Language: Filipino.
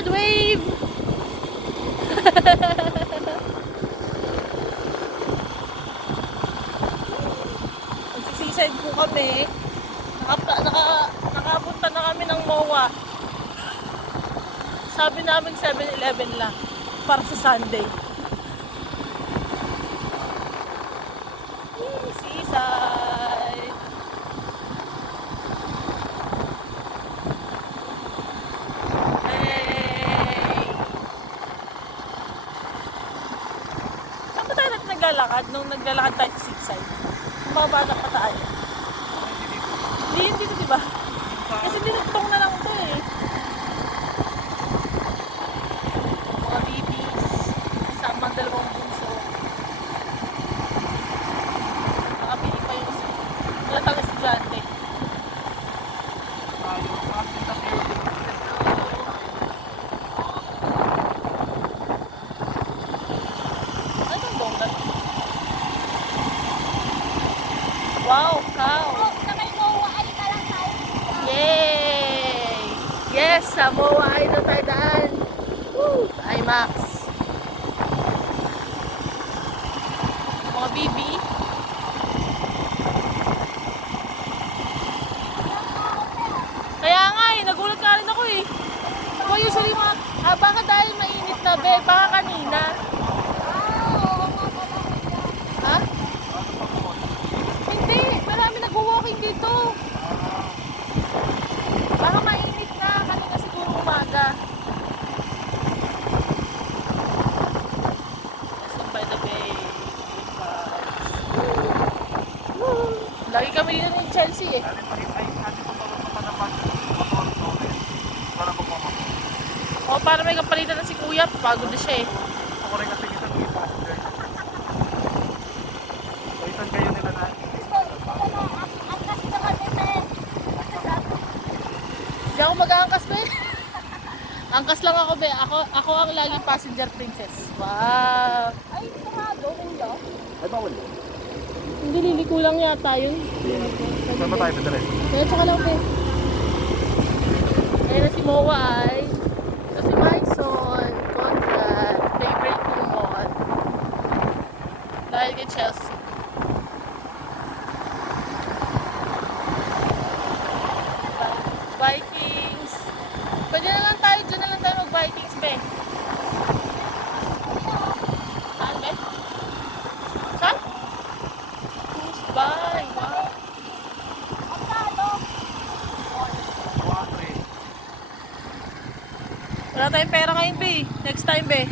God, wave! Magsisiside po kami. Nakapunta na kami ng MOA. Sabi namin 7-Eleven lang para sa Sunday. Seaside. Hey! Saan ba tayo naglalakad? Nung naglalakad tayo sa Seaside. Mababa pa tayo. Hindi dito, diba? Kasi dinugtong na lang ito eh. Mga babies. Kasama ang dalawang bunso. Nakapili pa yung latang estudyante. Ano ang donut? Wow, cow! Yay! Yes, sa MOA ay na tayo daan. Woo! IMAX. Mga bibi. Kaya nga eh, nagulat nga rin ako eh. Ako usually mga, baka dahil mainit na be, baka kanina. Ha? Hindi, marami nag-walking dito. Baka mainit na, kanina siguro umaga. Listen by the bay. Lagi kami dito ni Chelsea eh. O para may kapalitan na si Kuya, pagod na siya eh. Ako rin kasi isang kita. So isang kayo nila na. Hindi ako mag-aangkas be. Angkas lang ako be. Ako ang laging passenger princess. Wow. Ay, sarado, hindi. Ay, bawal. Hindi liliko lang yata yun. Saan ba tayo pa dali? Kaya tsaka lang be. Ayan na si MOA ay. Kasi Maison, Conrad, favorite kong MOA. Dahil kay Chelsea. Vikings. Pwede na lang tayo, dyan na lang tayo mag-Vikings, be. Saan, be? Saan? Cruise by, wow. Wala tayong pera ngayon, be. Next time, be.